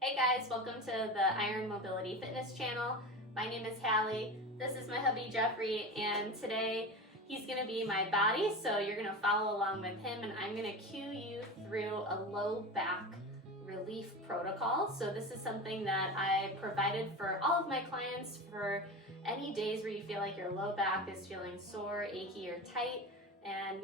Hey guys, welcome to the Iron Mobility Fitness channel. My name is Hallie. This is my hubby Jeffrey, and today he's gonna be my body, so you're gonna follow along with him, and I'm gonna cue you through a low back relief protocol. So this is something that I provided for all of my clients for any days where you feel like your low back is feeling sore, achy, or tight, and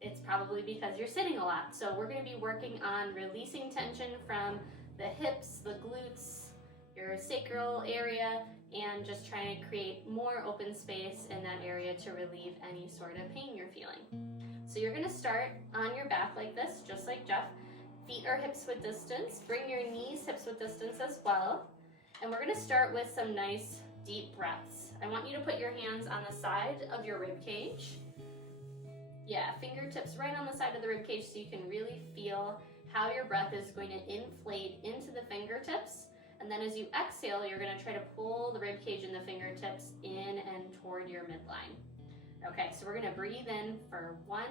it's probably because you're sitting a lot. So we're gonna be working on releasing tension from the hips, the glutes, your sacral area, and just trying to create more open space in that area to relieve any sort of pain you're feeling. So you're gonna start on your back like this, just like Jeff. Feet are hips width distance. Bring your knees hips width distance as well. And we're gonna start with some nice deep breaths. I want you to put your hands on the side of your rib cage. Yeah, fingertips right on the side of the rib cage so you can really feel how your breath is going to inflate into the fingertips. And then as you exhale, you're going to try to pull the rib cage and the fingertips in and toward your midline. Okay, so we're going to breathe in for 1,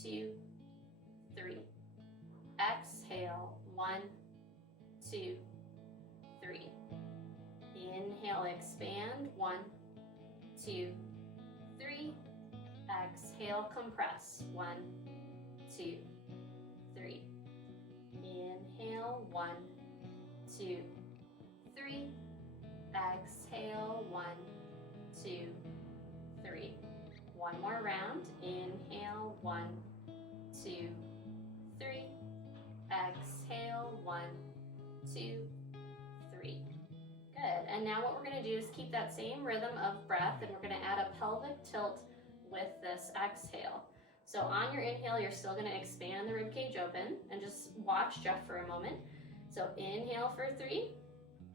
2, 3. Exhale, 1, 2, 3. Inhale, expand, 1, 2, 3. Exhale, compress, 1, 2, 3. Inhale, 1, 2, 3. Exhale, 1, 2, 3. One more round. Inhale, 1, 2, 3. Exhale, 1, 2, 3. Good. And now what we're going to do is keep that same rhythm of breath, and we're going to add a pelvic tilt with this exhale. So on your inhale, you're still going to expand the rib cage open, and just watch Jeff for a moment. So inhale for 3.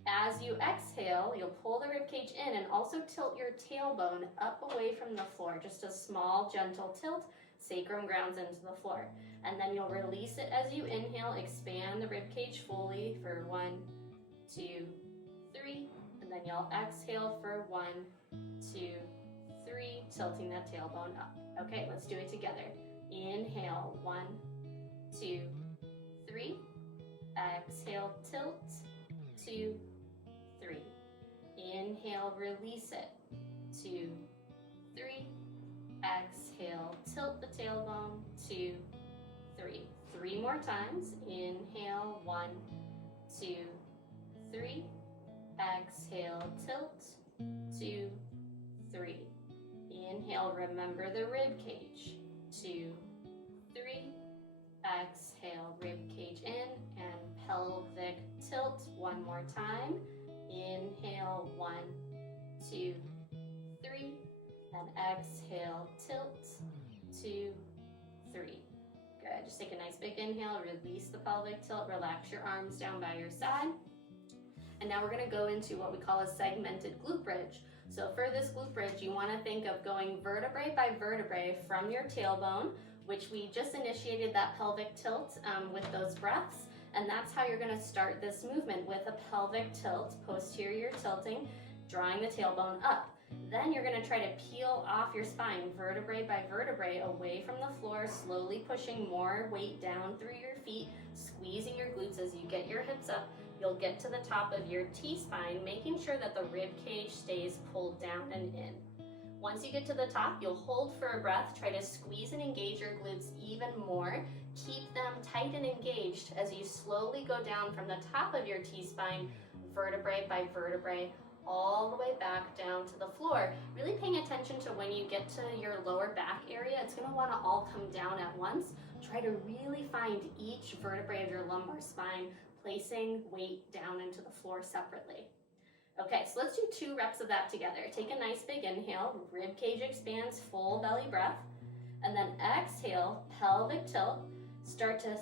As you exhale, you'll pull the rib cage in and also tilt your tailbone up away from the floor. Just a small, gentle tilt. Sacrum grounds into the floor. And then you'll release it as you inhale. Expand the rib cage fully for 1, 2, 3. And then you'll exhale for 1, 2, 3, tilting that tailbone up. Okay, let's do it together. Inhale, 1, 2, 3. Exhale, tilt, 2, 3. Inhale, release it, 2, 3. Exhale, tilt the tailbone, 2, 3. 3 more times. Inhale, 1, 2, 3. Exhale, tilt, 2, 3. Inhale, remember the rib cage, 2, 3. Exhale, rib cage in and pelvic tilt. One more time. Inhale, 1, 2, 3. And exhale, tilt, 2, 3. Good. Just take a nice big inhale, release the pelvic tilt, relax your arms down by your side. And now we're going to go into what we call a segmented glute bridge. So for this glute bridge, you want to think of going vertebrae by vertebrae from your tailbone, which we just initiated that pelvic tilt with those breaths. And that's how you're going to start this movement, with a pelvic tilt, posterior tilting, drawing the tailbone up. Then you're going to try to peel off your spine, vertebrae by vertebrae, away from the floor, slowly pushing more weight down through your feet, squeezing your glutes as you get your hips up. You'll get to the top of your T-spine, making sure that the rib cage stays pulled down and in. Once you get to the top, you'll hold for a breath. Try to squeeze and engage your glutes even more. Keep them tight and engaged as you slowly go down from the top of your T-spine, vertebrae by vertebrae, all the way back down to the floor. Really paying attention to when you get to your lower back area. It's going to want to all come down at once. Try to really find each vertebrae of your lumbar spine, placing weight down into the floor separately. Okay, so let's do 2 reps of that together. Take a nice big inhale, rib cage expands, full belly breath, and then exhale, pelvic tilt. Start to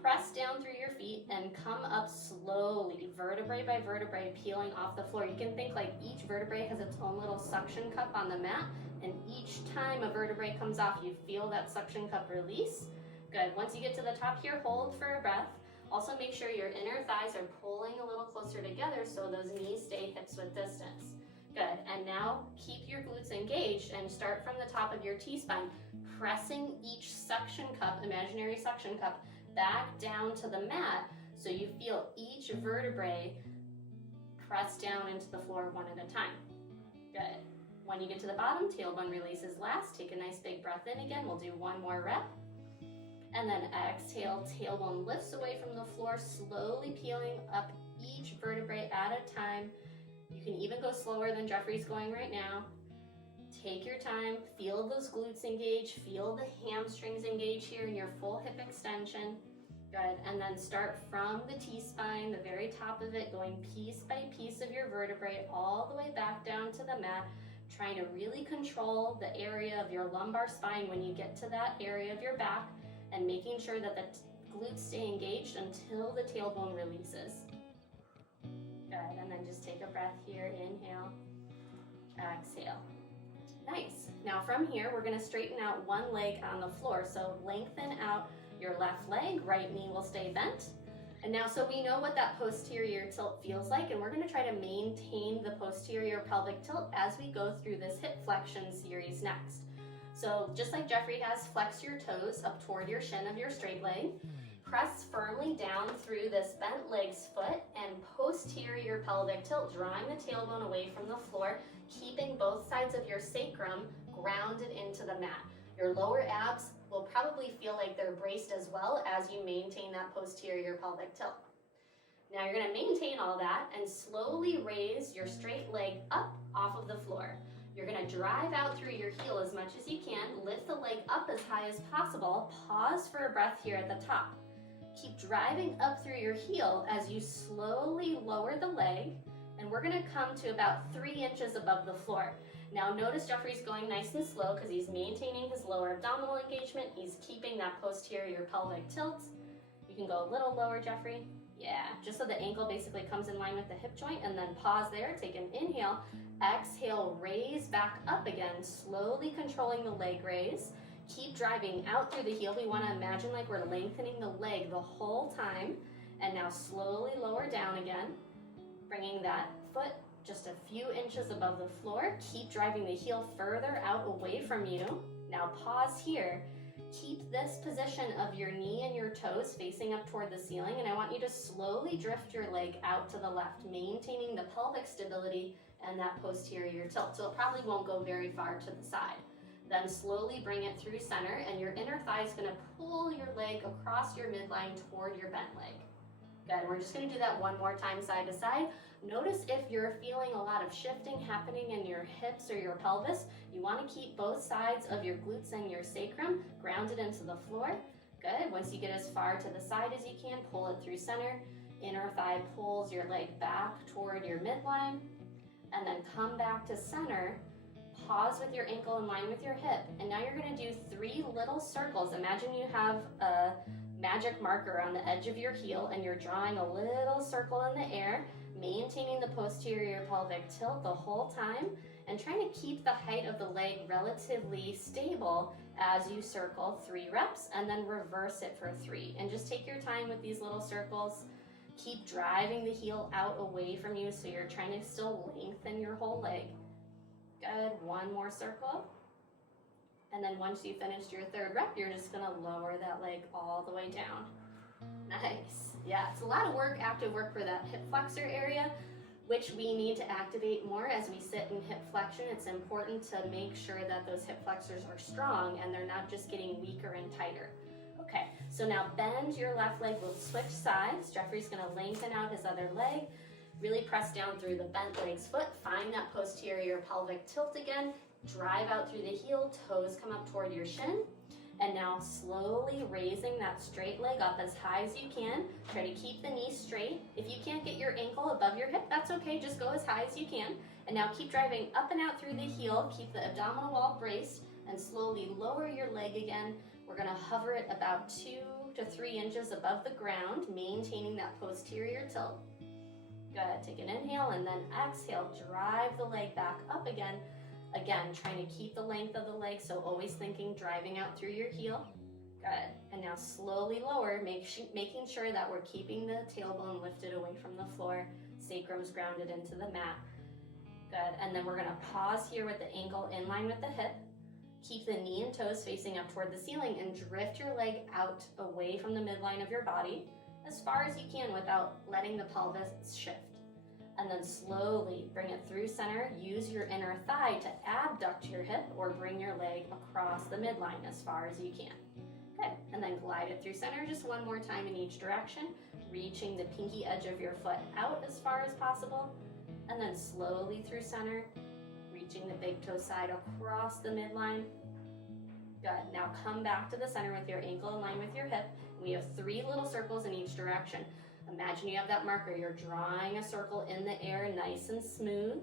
press down through your feet and come up slowly, vertebrae by vertebrae, peeling off the floor. You can think like each vertebrae has its own little suction cup on the mat, and each time a vertebrae comes off, you feel that suction cup release. Good. Once you get to the top here, hold for a breath. Also make sure your inner thighs are pulling a little closer together so those knees stay hips width distance. Good. And now keep your glutes engaged and start from the top of your T-spine, pressing each suction cup, imaginary suction cup, back down to the mat so you feel each each vertebrae, press down into the floor one at a time. Good. When you get to the bottom, tailbone releases last. Take a nice big breath in again. We'll do one more rep. And then exhale, tailbone lifts away from the floor, slowly peeling up each vertebrae at a time. You can even go slower than Jeffrey's going right now. Take your time, feel those glutes engage, feel the hamstrings engage here in your full hip extension. Good, and then start from the T-spine, the very top of it, going piece by piece of your vertebrae all the way back down to the mat, trying to really control the area of your lumbar spine when you get to that area of your back, and making sure that the glutes stay engaged until the tailbone releases. Good, and then just take a breath here, inhale, exhale. Nice. Now from here, we're gonna straighten out one leg on the floor. So lengthen out your left leg, right knee will stay bent. And now, so we know what that posterior tilt feels like, and we're gonna try to maintain the posterior pelvic tilt as we go through this hip flexion series next. So just like Jeffrey has, flex your toes up toward your shin of your straight leg. Press firmly down through this bent leg's foot and posterior pelvic tilt, drawing the tailbone away from the floor, keeping both sides of your sacrum grounded into the mat. Your lower abs will probably feel like they're braced as well as you maintain that posterior pelvic tilt. Now you're going to maintain all that and slowly raise your straight leg up off of the floor. You're going to drive out through your heel as much as you can, lift the leg up as high as possible, pause for a breath here at the top. Keep driving up through your heel as you slowly lower the leg, and we're going to come to about 3 inches above the floor. Now notice Jeffrey's going nice and slow because he's maintaining his lower abdominal engagement. He's keeping that posterior pelvic tilt. You can go a little lower, Jeffrey. Yeah, just so the ankle basically comes in line with the hip joint, and then pause there, take an inhale, exhale, raise back up again, slowly controlling the leg raise. Keep driving out through the heel. We want to imagine like we're lengthening the leg the whole time, and now slowly lower down again, bringing that foot just a few inches above the floor. Keep driving the heel further out away from you. Now pause here. Keep this position of your knee and your toes facing up toward the ceiling, and I want you to slowly drift your leg out to the left, maintaining the pelvic stability and that posterior tilt. So it probably won't go very far to the side. Then slowly bring it through center, and your inner thigh is going to pull your leg across your midline toward your bent leg. Good, we're just going to do that one more time side to side. Notice if you're feeling a lot of shifting happening in your hips or your pelvis. You want to keep both sides of your glutes and your sacrum grounded into the floor. Good, once you get as far to the side as you can, pull it through center. Inner thigh pulls your leg back toward your midline, and then come back to center. Pause with your ankle in line with your hip, and now you're going to do 3 little circles. Imagine you have a magic marker on the edge of your heel, and you're drawing a little circle in the air, maintaining the posterior pelvic tilt the whole time, and trying to keep the height of the leg relatively stable as you circle 3 reps, and then reverse it for 3. And just take your time with these little circles. Keep driving the heel out away from you so you're trying to still lengthen your whole leg. Good, 1 more circle. And then once you finished your 3rd rep, you're just gonna lower that leg all the way down. Nice. Yeah, it's a lot of work, active work for that hip flexor area, which we need to activate more as we sit in hip flexion. It's important to make sure that those hip flexors are strong and they're not just getting weaker and tighter. Okay, so now bend your left leg. We'll switch sides. Jeffrey's gonna lengthen out his other leg. Really press down through the bent leg's foot. Find that posterior pelvic tilt again. Drive out through the heel, toes come up toward your shin. And now slowly raising that straight leg up as high as you can. Try to keep the knee straight. If you can't get your ankle above your hip, that's okay, just go as high as you can. And now keep driving up and out through the heel, keep the abdominal wall braced, and slowly lower your leg again. We're gonna hover it about 2 to 3 inches above the ground, maintaining that posterior tilt. Good, take an inhale and then exhale, drive the leg back up again. Again, trying to keep the length of the leg, so always thinking driving out through your heel. Good, and now slowly lower, making sure that we're keeping the tailbone lifted away from the floor, sacrum's grounded into the mat. Good, and then we're gonna pause here with the ankle in line with the hip. Keep the knee and toes facing up toward the ceiling and drift your leg out away from the midline of your body. as far as you can without letting the pelvis shift. And then slowly bring it through center. Use your inner thigh to abduct your hip or bring your leg across the midline as far as you can. Good, and then glide it through center just one more time in each direction, reaching the pinky edge of your foot out as far as possible, and then slowly through center, reaching the big toe side across the midline. Good, now come back to the center with your ankle in line with your hip. We have 3 little circles in each direction. Imagine you have that marker, you're drawing a circle in the air nice and smooth,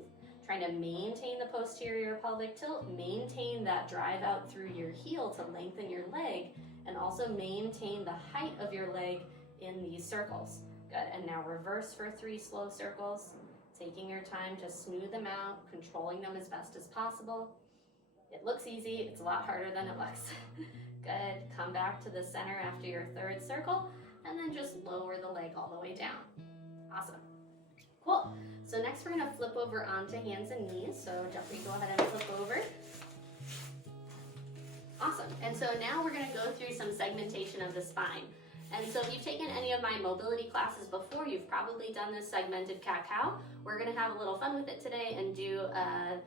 trying to maintain the posterior pelvic tilt, maintain that drive out through your heel to lengthen your leg, and also maintain the height of your leg in these circles. Good, and now reverse for 3 slow circles, taking your time to smooth them out, controlling them as best as possible. It looks easy, it's a lot harder than it looks. Good, come back to the center after your 3rd circle, and then just lower the leg all the way down. Awesome. Cool. So next we're gonna flip over onto hands and knees. So Jeffrey, go ahead and flip over. Awesome. And so now we're gonna go through some segmentation of the spine. And so if you've taken any of my mobility classes before, you've probably done this segmented cat-cow. We're gonna have a little fun with it today and do a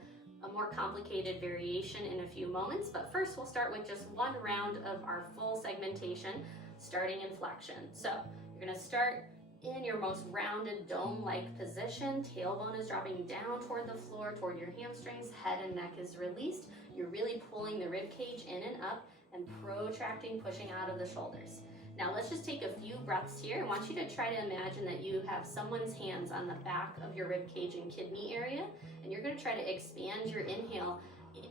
more complicated variation in a few moments. But first we'll start with just one round of our full segmentation, starting in flexion. So you're gonna start in your most rounded dome-like position. Tailbone is dropping down toward the floor, toward your hamstrings. Head and neck is released. You're really pulling the rib cage in and up and protracting, pushing out of the shoulders. Now let's just take a few breaths here. I want you to try to imagine that you have someone's hands on the back of your rib cage and kidney area, and you're gonna try to expand your inhale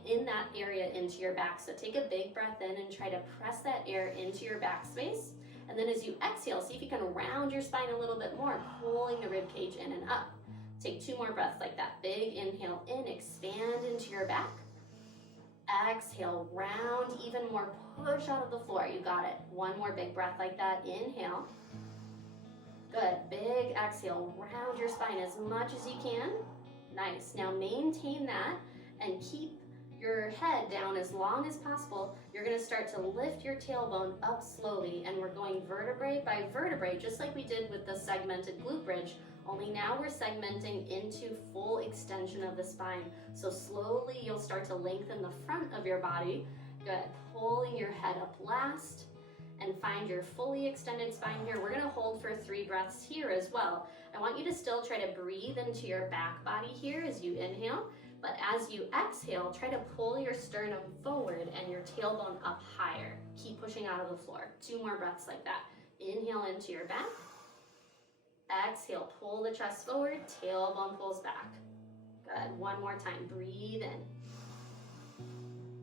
in that area into your back. So take a big breath in and try to press that air into your back space. And then as you exhale, see if you can round your spine a little bit more, pulling the rib cage in and up. Take 2 more breaths like that. Big inhale in, expand into your back. Exhale, round even more, push out of the floor. You got it. 1 more big breath like that. Inhale. Good. Big exhale, round your spine as much as you can. Nice. Now maintain that and keep your head down as long as possible. You're gonna start to lift your tailbone up slowly, and we're going vertebrae by vertebrae, just like we did with the segmented glute bridge, only now we're segmenting into full extension of the spine. So slowly you'll start to lengthen the front of your body. Good, pulling your head up last, and find your fully extended spine here. We're gonna hold for 3 breaths here as well. I want you to still try to breathe into your back body here as you inhale. But as you exhale, try to pull your sternum forward and your tailbone up higher. Keep pushing out of the floor. 2 more breaths like that. Inhale into your back. Exhale, pull the chest forward, tailbone pulls back. Good, 1 more time, breathe in.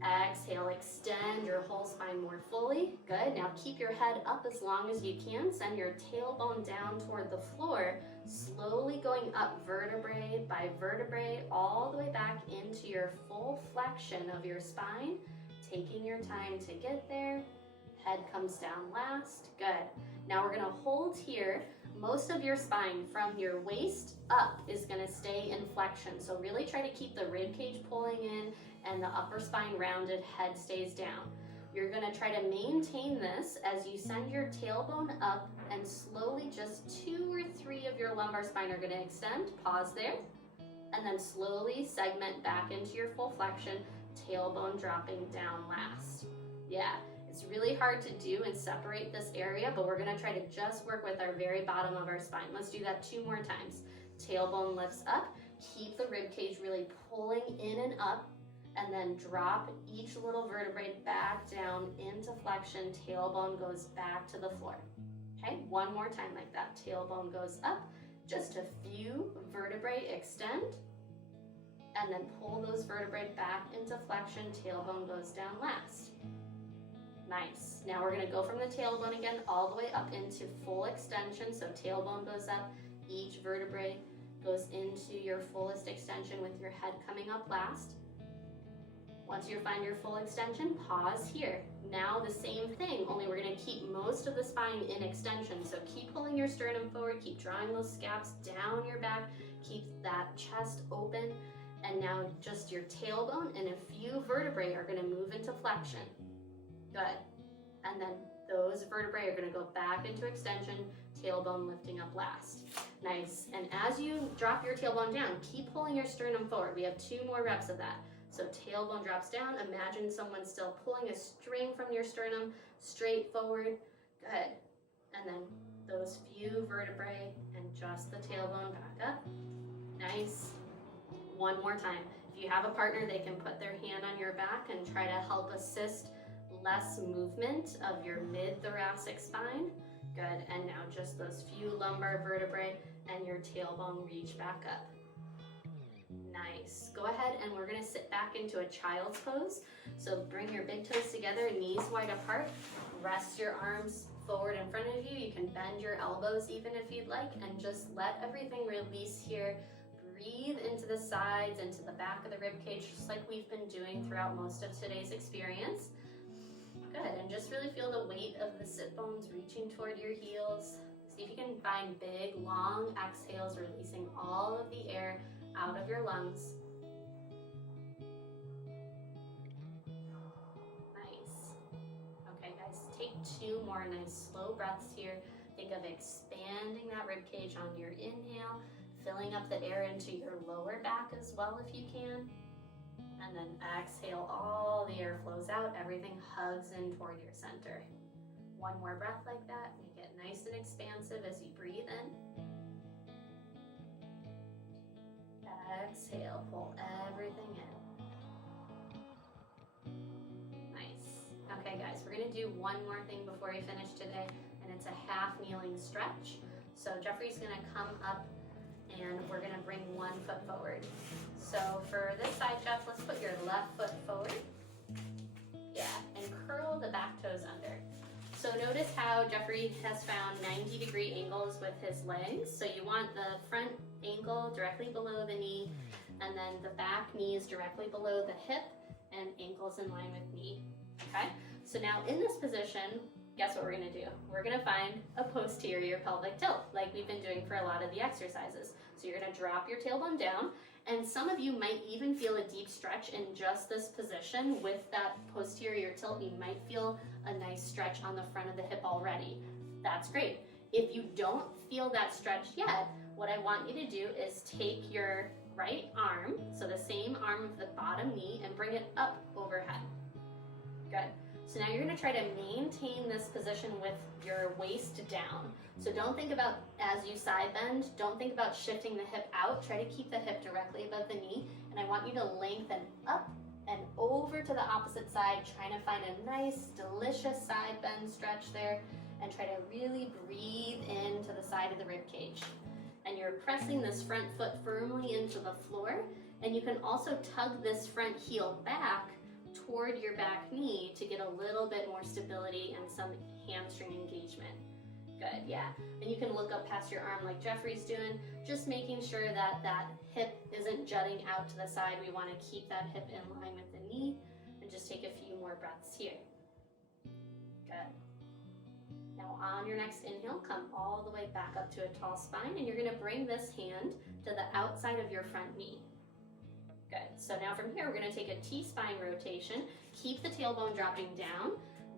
Exhale, extend your whole spine more fully. Good, now keep your head up as long as you can. Send your tailbone down toward the floor, slowly going up vertebrae by vertebrae, all the way back into your full flexion of your spine. Taking your time to get there. Head comes down last. Good. Now we're gonna hold here. Most of your spine from your waist up is gonna stay in flexion. So really try to keep the rib cage pulling in and the upper spine rounded, head stays down. You're gonna try to maintain this as you send your tailbone up, and slowly just 2 or 3 of your lumbar spine are gonna extend. Pause there. And then slowly segment back into your full flexion, tailbone dropping down last. Yeah. It's really hard to do and separate this area, but we're gonna try to just work with our very bottom of our spine. Let's do that 2 more times. Tailbone lifts up, keep the rib cage really pulling in and up, and then drop each little vertebrae back down into flexion. Tailbone goes back to the floor. Okay, 1 more time like that. Tailbone goes up, just a few vertebrae extend, and then pull those vertebrae back into flexion. Tailbone goes down last. Nice. Now we're gonna go from the tailbone again all the way up into full extension. So tailbone goes up, each vertebrae goes into your fullest extension with your head coming up last. Once you find your full extension, pause here. Now the same thing, only we're gonna keep most of the spine in extension. So keep pulling your sternum forward, keep drawing those scaps down your back, keep that chest open. And now just your tailbone and a few vertebrae are gonna move into flexion. Good. And then those vertebrae are gonna go back into extension. tailbone lifting up last. Nice. And as you drop your tailbone down, keep pulling your sternum forward. We have 2 more reps of that. So tailbone drops down. Imagine someone still pulling a string from your sternum straight forward. Good. And then those few vertebrae and just the tailbone back up. Nice. One more time. If you have a partner, they can put their hand on your back and try to help assist less movement of your mid-thoracic spine. Good. And now just those few lumbar vertebrae and your tailbone reach back up. Nice. Go ahead and we're going to sit back into a child's pose. So bring your big toes together, knees wide apart. Rest your arms forward in front of you. You can bend your elbows even if you'd like, and just let everything release here. Breathe into the sides, into the back of the rib cage, just like we've been doing throughout most of today's experience. Good, and just really feel the weight of the sit bones reaching toward your heels. See if you can find big, long exhales, releasing all of the air out of your lungs. Nice. Okay, guys, take 2 more nice slow breaths here. Think of expanding that rib cage on your inhale, filling up the air into your lower back as well if you can. And then exhale, all the air flows out, everything hugs in toward your center. 1 more breath like that, make it nice and expansive as you breathe in. Exhale, pull everything in. Nice. Okay guys, we're gonna do 1 more thing before we finish today, and it's a half kneeling stretch. So Jeffrey's gonna come up and we're gonna bring 1 foot forward. So for this side, Jeff, let's put your left foot forward. Yeah, and curl the back toes under. So notice how Jeffrey has found 90-degree angles with his legs. So you want the front ankle directly below the knee, and then the back knee is directly below the hip, and ankles in line with knee. Okay? So now in this position, guess what we're gonna do? We're gonna find a posterior pelvic tilt, like we've been doing for a lot of the exercises. So you're gonna drop your tailbone down, and some of you might even feel a deep stretch in just this position. With that posterior tilt, you might feel a nice stretch on the front of the hip already. That's great. If you don't feel that stretch yet, what I want you to do is take your right arm, so the same arm of the bottom knee, and bring it up overhead. Good. So now you're going to try to maintain this position with your waist down. So don't think about, as you side bend, don't think about shifting the hip out. Try to keep the hip directly above the knee. And I want you to lengthen up and over to the opposite side, trying to find a nice, delicious side bend stretch there, and try to really breathe into the side of the rib cage. And you're pressing this front foot firmly into the floor, and you can also tug this front heel back toward your back knee to get a little bit more stability and some hamstring engagement. Good, yeah. And you can look up past your arm like Jeffrey's doing, just making sure that that hip isn't jutting out to the side. We want to keep that hip in line with the knee, and just take a few more breaths here. Good. Now on your next inhale, come all the way back up to a tall spine, and you're going to bring this hand to the outside of your front knee. Good. So now from here, we're going to take a T-spine rotation. Keep the tailbone dropping down.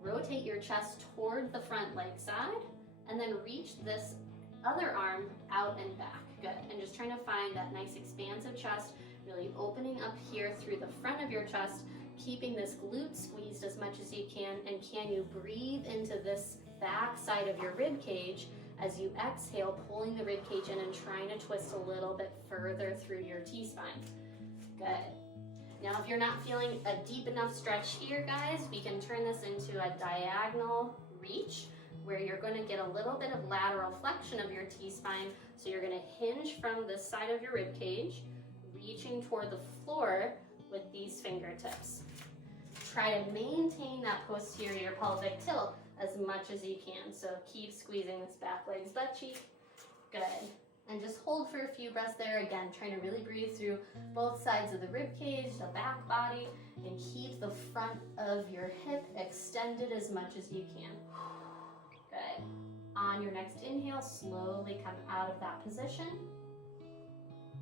Rotate your chest toward the front leg side, and then reach this other arm out and back. Good. And just trying to find that nice expansive chest, really opening up here through the front of your chest, keeping this glute squeezed as much as you can. And can you breathe into this back side of your rib cage as you exhale, pulling the rib cage in and trying to twist a little bit further through your T-spine. Good. Now if you're not feeling a deep enough stretch here, guys, we can turn this into a diagonal reach, where you're going to get a little bit of lateral flexion of your T-spine. So you're going to hinge from this side of your rib cage, reaching toward the floor with these fingertips. Try to maintain that posterior pelvic tilt as much as you can. So keep squeezing this back leg's butt cheek. Good. And just hold for a few breaths there. Again, trying to really breathe through both sides of the rib cage, the back body, and keep the front of your hip extended as much as you can. Good. On your next inhale, slowly come out of that position.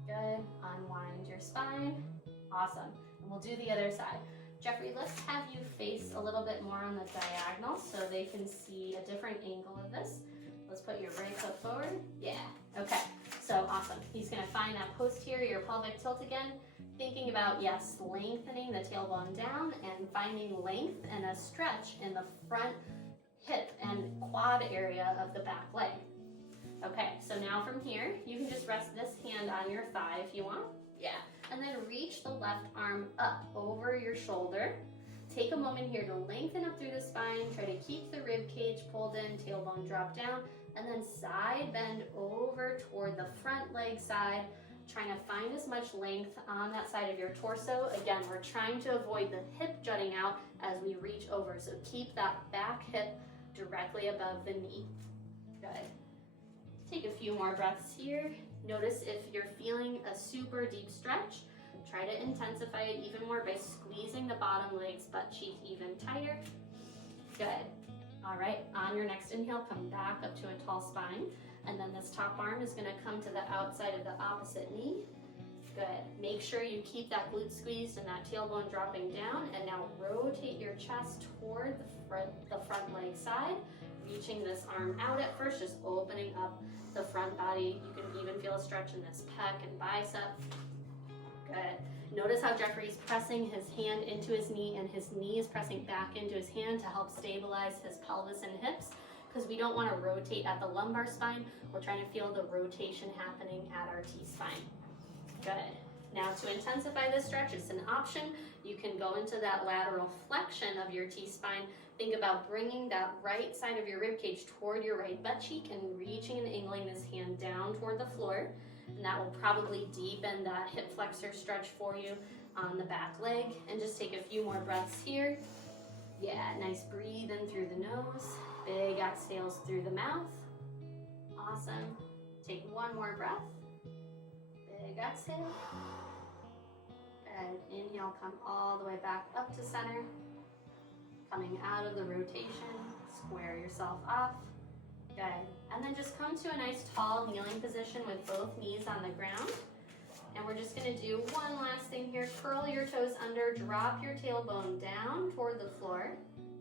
Good. Unwind your spine. Awesome. And we'll do the other side. Jeffrey, let's have you face a little bit more on the diagonal so they can see a different angle of this. Let's put your right foot forward. Yeah, okay. So awesome. He's gonna find that posterior pelvic tilt again, thinking about, yes, lengthening the tailbone down and finding length and a stretch in the front hip and quad area of the back leg. Okay, so now from here, you can just rest this hand on your thigh if you want. Yeah, and then reach the left arm up over your shoulder. Take a moment here to lengthen up through the spine. Try to keep the rib cage pulled in, tailbone drop down, and then side bend over toward the front leg side, trying to find as much length on that side of your torso. Again, we're trying to avoid the hip jutting out as we reach over, so keep that back hip directly above the knee. Good. Take a few more breaths here. Notice if you're feeling a super deep stretch, try to intensify it even more by squeezing the bottom leg's butt cheek even tighter. Good. All right, on your next inhale, come back up to a tall spine, and then this top arm is gonna come to the outside of the opposite knee. Good. Make sure you keep that glute squeezed and that tailbone dropping down, and now rotate your chest toward the front leg side, reaching this arm out at first, just opening up the front body. You can even feel a stretch in this pec and bicep. Good. Notice how Jeffrey's pressing his hand into his knee and his knee is pressing back into his hand to help stabilize his pelvis and hips, because we don't want to rotate at the lumbar spine. We're trying to feel the rotation happening at our T-spine. Good. Now to intensify this stretch, it's an option. You can go into that lateral flexion of your T-spine. Think about bringing that right side of your rib cage toward your right butt cheek and reaching and angling this hand down toward the floor. And that will probably deepen that hip flexor stretch for you on the back leg. And just take a few more breaths here. Yeah, nice breathe in through the nose. Big exhales through the mouth. Awesome. Take one more breath. Big exhale. And inhale, come all the way back up to center. Coming out of the rotation, square yourself off. Good. And then just come to a nice tall kneeling position with both knees on the ground. And we're just gonna do one last thing here. Curl your toes under, drop your tailbone down toward the floor.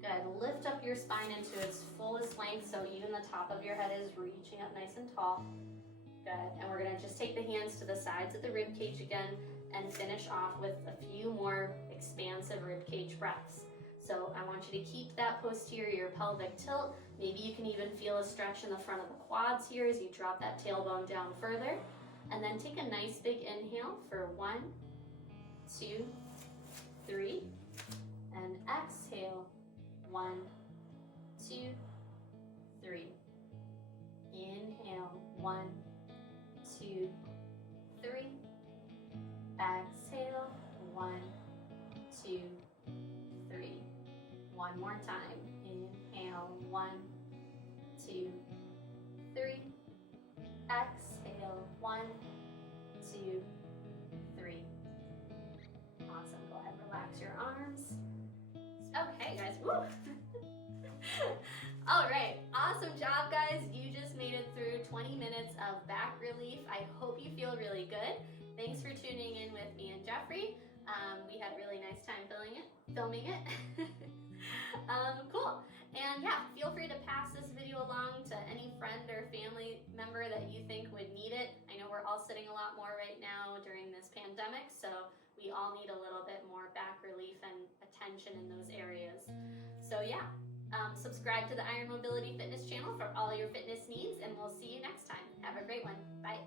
Good. Lift up your spine into its fullest length, so even the top of your head is reaching up nice and tall. Good. And we're gonna just take the hands to the sides of the rib cage again and finish off with a few more expansive rib cage breaths. So I want you to keep that posterior pelvic tilt. Maybe you can even feel a stretch in the front of the quads here as you drop that tailbone down further. And then take a nice big inhale for 1, 2, 3. And exhale, 1, 2, 3. Inhale, 1, 2, 3. Exhale, 1, 2, 3. One more time. Inhale, 1, 2, 3. Exhale, 1, 2, 3. Awesome. Go ahead, relax your arms. Okay, guys. Woo! All right. Awesome job, guys. You just made it through 20 minutes of back relief. I hope you feel really good. Thanks for tuning in with me and Jeffrey. We had a really nice time filming it. Cool. And yeah, feel free to pass this video along to any friend or family member that you think would need it. I know we're all sitting a lot more right now during this pandemic, so we all need a little bit more back relief and attention in those areas. So yeah, subscribe to the Iron Mobility Fitness channel for all your fitness needs, and we'll see you next time. Have a great one. Bye.